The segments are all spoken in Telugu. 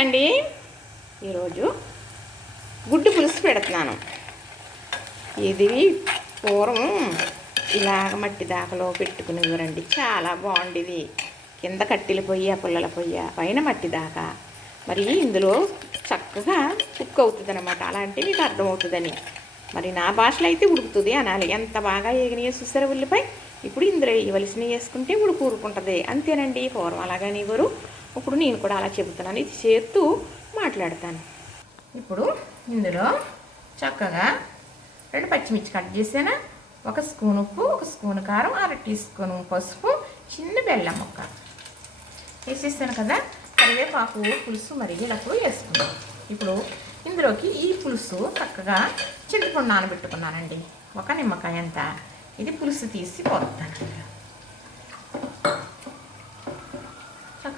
అండి ఈరోజు గుడ్డు పులుసు పెడుతున్నాను. ఇది పూర్వం ఇలాగ మట్టి దాకలో పెట్టుకునేవారండి చాలా బాగుండేది. కింద కట్టెల పొయ్యి పుల్లల పొయ్యి పైన మట్టి దాకా. మరి ఇందులో చక్కగా కుక్ అవుతుంది అనమాట అలాంటి మీకు అర్థమవుతుందని. మరి నా భాషలో అయితే ఉడుకుతుంది అనాలి. ఎంత బాగా ఏగినాయో చూసారా ఉల్లిపాయ? ఇప్పుడు ఇందులో ఇవ్వలసినవి వేసుకుంటే ఉడుకు ఊరుకుంటుంది. అంతేనండి. పూర్వం అలాగని ఇవ్వరు ఇప్పుడు నేను కూడా అలా చెబుతున్నాను. ఇది చేస్తూ మాట్లాడతాను. ఇప్పుడు ఇందులో చక్కగా రెండు పచ్చిమిర్చి కట్ చేసాను? ఒక స్పూన్ ఉప్పు ఒక స్పూన్ కారం అర టీ స్పూన్ పసుపు చిన్న బెల్లం ముక్క. వేసేస్తాను కదా? కరివేపాకు పులుసు మరిగేటప్పుడు వేసుకున్నాను ఇప్పుడు ఇందులోకి ఈ పులుసు చక్కగా చింతపండు నానబెట్టుకున్నానండి. ఒక నిమ్మకాయ అంత. ఇది పులుసు తీసి పోతాను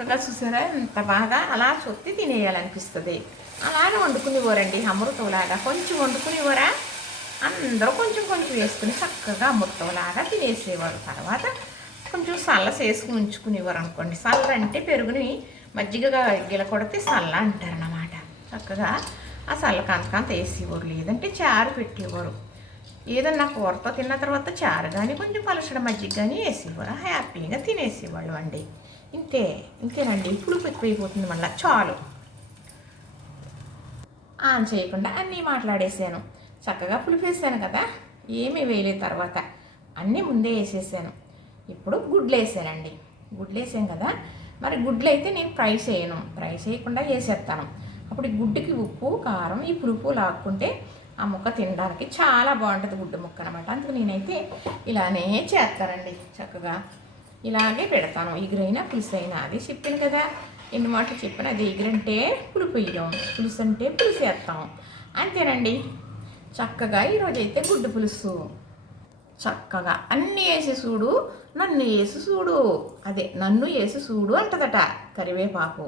చక్కగా చూసారా? ఎంత బాగా అలా చొత్తి తినేయాలనిపిస్తుంది. అలానే వండుకునేవారండి అమృతంలాగా కొంచెం వండుకునివ్వరా అందరూ కొంచెం కొంచెం వేసుకుని చక్కగా అమృతంలాగా తినేసేవారు. తర్వాత కొంచెం సల్ల చేసుకుని ఉంచుకునేవారు అనుకోండి. సల్ల అంటే పెరుగుని మజ్జిగగా గిల కొడితే సల్ల అంటారన్నమాట. చక్కగా ఆ సల్ల కాంతకాంత వేసేవారు. లేదంటే చారు పెట్టేవారు. ఏదన్నా కూరతో తిన్న తర్వాత చారు కానీ కొంచెం పలుచడం మజ్జిగ కానీ వేసేవారు. హ్యాపీగా తినేసేవాళ్ళు అండి. ఇంతే ఇంతేనండి. పులుపు ఎక్కువైపోతుంది మళ్ళీ. చాలు. ఆన్ చేయకుండా అన్నీ మాట్లాడేసాను. చక్కగా పులుపు వేసాను కదా. ఏమీ వేయలేదు తర్వాత. అన్నీ ముందే వేసేసాను. ఇప్పుడు గుడ్లు వేసానండి. గుడ్లు వేసాను కదా. మరి గుడ్లు అయితే నేను ఫ్రై చేయను. ఫ్రై చేయకుండా వేసేస్తాను. అప్పుడు గుడ్డుకి ఉప్పు కారం ఈ పులుపు లాక్కుంటే ఆ ముక్క తినడానికి చాలా బాగుంటుంది గుడ్డు ముక్క అనమాట అందుకు నేనైతే ఇలానే చేస్తానండి చక్కగా. ఇలాగే పెడతాను. ఎగురైనా పులుసు అయినా. అది చెప్పాను కదా. ఎన్ని మాటలు చెప్పాను? అది ఎగురంటే పులుపు వేయడం. పులుసు అంటే పులుసు వేస్తాం. అంతేనండి. చక్కగా ఈరోజైతే గుడ్డు పులుసు. చక్కగా. అన్నీ వేసి చూడు. నన్ను వేసి చూడు. అదే నన్ను వేసి చూడు అంటదట కరివేపాకు.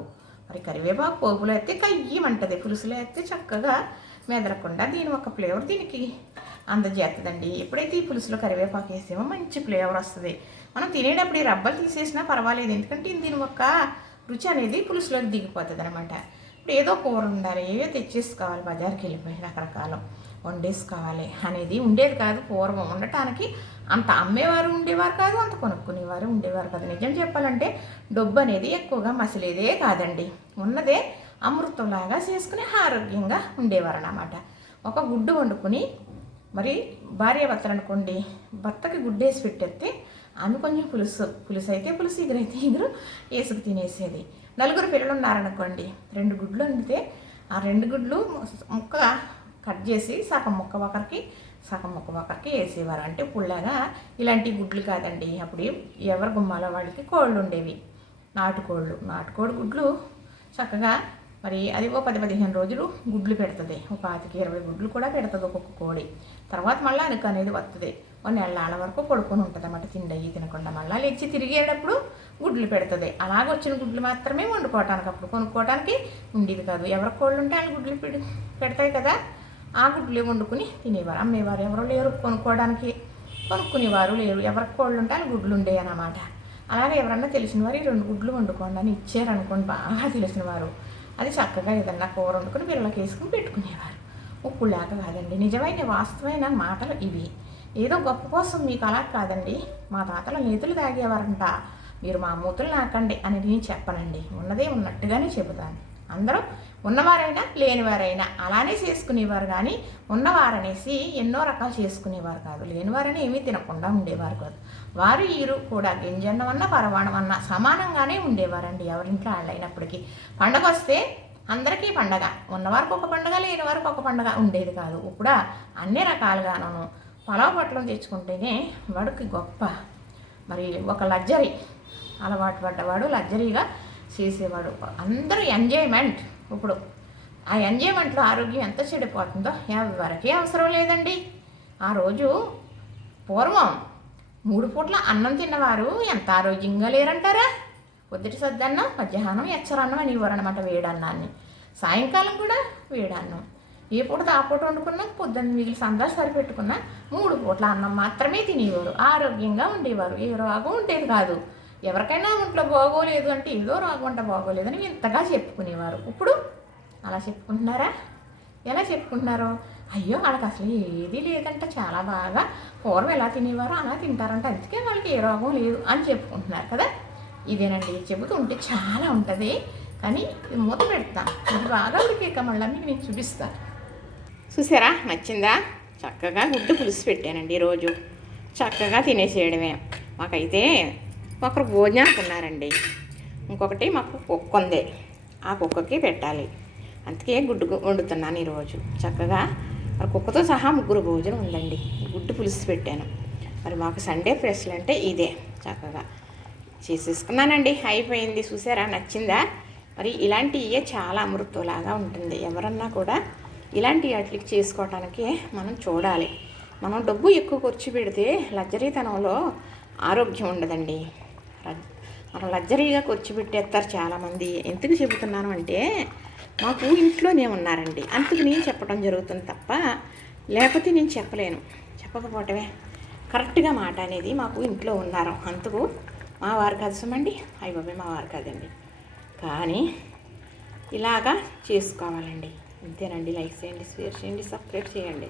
మరి కరివేపాకు పోపులో అయితే కయ్యమంటది పులుసులో అయితే చక్కగా మెదరకుండా దీని ఒక ఫ్లేవర్ దీనికి. అందజేస్తుందండి. ఎప్పుడైతే ఈ పులుసులో కరివేపాకు వేసేమో మంచి ఫ్లేవర్ వస్తుంది. మనం తినేటప్పుడు ఈ రబ్బలు తీసేసినా పర్వాలేదు. ఎందుకంటే దీని ఒక రుచి అనేది పులుసులోకి దిగిపోతుంది అనమాట ఇప్పుడు ఏదో కూర ఉండాలి ఏదో తెచ్చేసుకోవాలి బజార్కి వెళ్ళిపోయి రకరకాలు వండేసుకోవాలి అనేది ఉండేది కాదు పూర్వం. ఉండటానికి అంత అమ్మేవారు ఉండేవారు కాదు అంత కొనుక్కునేవారు ఉండేవారు కాదు. నిజం చెప్పాలంటే డబ్బు అనేది ఎక్కువగా మసిలేదే కాదండి. ఉన్నదే అమృతంలాగా చేసుకుని ఆరోగ్యంగా ఉండేవారు అన్నమాట ఒక గుడ్డు వండుకుని మరి భార్య భర్తలు అనుకోండి భర్తకి గుడ్డేసి పెట్టేస్తే ఆమె కొంచెం పులుసు పులుసు అయితే పులుసు ఎగురైతే ఎగురు వేసుకు తినేసేది. నలుగురు పిల్లలు ఉన్నారనుకోండి రెండు గుడ్లు వండితే ఆ రెండు గుడ్లు ముక్క కట్ చేసి సగం ముక్క ఒకరికి సగం ముక్క ఒకరికి వేసేవారు. అంటే పుల్లగా ఇలాంటి గుడ్లు కాదండి. అప్పుడు ఎవరి గుమ్మాల వాళ్ళకి కోళ్ళు ఉండేవి. నాటుకోళ్ళు. నాటుకోడి గుడ్లు చక్కగా మరి అది ఓ పది పదిహేను రోజులు గుడ్లు పెడుతుంది. ఒక పాతికి ఇరవై గుడ్లు కూడా పెడుతుంది ఒక్కొక్క కోడి. తర్వాత మళ్ళీ అనుక అనేది వస్తుంది ఓ నెలల వరకు పడుకొని ఉంటుంది అన్నమాట తిండయి తినకుండా. మళ్ళీ లేచి తిరిగేటప్పుడు గుడ్లు పెడుతుంది. అలాగ వచ్చిన గుడ్లు మాత్రమే వండుకోవటానికి అప్పుడు కొనుక్కోవడానికి ఉండేది కాదు. ఎవరి కోళ్ళు ఉంటే వాళ్ళు గుడ్లు పెడి పెడతాయి కదా. ఆ గుడ్లు వండుకుని తినేవారు. అమ్మేవారు ఎవరు లేరు. కొనుక్కోవడానికి కొనుక్కునేవారు లేరు. ఎవరికి కోళ్ళు ఉంటే వాళ్ళు గుడ్లు ఉండేవి అన్నమాట. అలాగే ఎవరన్నా తెలిసిన వారు ఈ రెండు గుడ్లు వండుకోండి అని ఇచ్చారనుకోండి బాగా తెలిసిన వారు. అది చక్కగా ఏదన్నా కూర వండుకొని పిల్లలకి వేసుకుని పెట్టుకునేవారు. ఉప్పు లేక కాదండి నిజమైన వాస్తవమైన మాటలు ఇవి. ఏదో గొప్ప కోసం మీకు అలా కాదండి మా తాతలు నేతులు తాగేవారంట. మీరు మా మూతులు నాకండి అని నేను చెప్పనండి. ఉన్నదే ఉన్నట్టుగానే చెబుతాను. అందరూ ఉన్నవారైనా లేనివారైనా అలానే చేసుకునేవారు కానీ ఉన్నవారనేసి ఎన్నో రకాలు చేసుకునేవారు కాదు. లేనివారని ఏమీ తినకుండా ఉండేవారు కాదు. వారు వీరు కూడా గింజన్నం అన్న పరవాణం సమానంగానే ఉండేవారండి ఎవరింట్లో వాళ్ళైనప్పటికీ పండగ వస్తే అందరికీ పండగ. ఉన్నవారికి ఒక పండగ లేని వారికి ఒక పండగ ఉండేది కాదు. ఇప్పుడు అన్ని రకాలుగాను పొలవ పట్లం తెచ్చుకుంటేనే వాడికి గొప్ప మరి ఒక లగ్జరీ. అలవాటు పడ్డవాడు లగ్జరీగా చేసేవాడు. అందరూ ఎంజాయ్మెంట్ ఇప్పుడు. ఆ ఎంజాయ్మెంట్లో ఆరోగ్యం ఎంత చెడిపోతుందో ఎవరికి అవసరం లేదండి. ఆ రోజు పూర్వం మూడు పూట్ల అన్నం తిన్నవారు ఎంత ఆరోగ్యంగా లేరంటారా? పొద్దుటి సద్దన్నం మధ్యాహ్నం ఎచ్చరన్నం అనేవారు అనమాట వేడన్నాన్ని. సాయంకాలం కూడా వేడన్నం. ఏ పూట ఆ పూట వండుకున్నా పొద్దున్న మిగిలి సందా సరిపెట్టుకున్నా మూడు పూట్ల అన్నం మాత్రమే తినేవారు. ఆరోగ్యంగా ఉండేవారు. ఏ రోగం ఉండేది కాదు. ఎవరికైనా ఒంట్లో బాగోలేదు అంటే ఏదో రోగం రాకుండా బాగోలేదని ఇంతగా చెప్పుకునేవారు. ఇప్పుడు అలా చెప్పుకుంటున్నారా? ఎలా చెప్పుకుంటున్నారు? అయ్యో వాళ్ళకి అసలు ఏది లేదంట. చాలా బాగా పూర్వం ఎలా తినేవారో అలా తింటారంట. అందుకే వాళ్ళకి ఏ రోగం లేదు అని చెప్పుకుంటున్నారు కదా. ఇదేనండి. చెబుతూ ఉంటే చాలా ఉంటుంది. కానీ మూత పెడతాను ఇది బాగా ఉడికేక మళ్ళీ మీకు నేను చూపిస్తాను చూసారా? నచ్చిందా? చక్కగా గుడ్డు పులుసు పెట్టానండి ఈరోజు. చక్కగా తినేసేయడమే. మాకైతే ఒకరు భోజనానికి ఉన్నారండి. ఇంకొకటి మాకు కుక్క ఉంది. ఆ కుక్కకి పెట్టాలి. అందుకే గుడ్డు వండుతున్నాను ఈరోజు. చక్కగా మరి కుక్కతో సహా ముగ్గురు భోజనం ఉందండి. గుడ్డు పులుసు పెట్టాను. మరి మాకు సండే స్పెషల్ అంటే ఇదే చక్కగా చేసేసుకున్నానండి. అయిపోయింది. చూసారా? నచ్చిందా? మరి ఇలాంటివే చాలా అమృతంలాగా ఉంటుంది. ఎవరన్నా కూడా ఇలాంటి వాటికి చేసుకోవటానికి మనం చూడాలి. మనం డబ్బు ఎక్కువ ఖర్చు పెడితే లగ్జరీతనంలో ఆరోగ్యం ఉండదండి. లగ్జరీగా ఖర్చు పెట్టేస్తారు చాలామంది. ఎందుకు చెబుతున్నాను అంటే మాకు ఇంట్లోనే ఉన్నారండి. అందుకు నేను చెప్పడం జరుగుతుంది తప్ప లేకపోతే నేను చెప్పలేను. చెప్పకపోవటమే. కరెక్ట్గా మాట అనేది మాకు ఇంట్లో ఉన్నారు. అందుకు మా వారు కాదు సుమండి అయ్య బాబాయ్ మా వారు కాదండి. కానీ ఇలాగా చేసుకోవాలండి. అంతేనండి. లైక్ చేయండి షేర్ చేయండి సబ్స్క్రైబ్ చేయండి.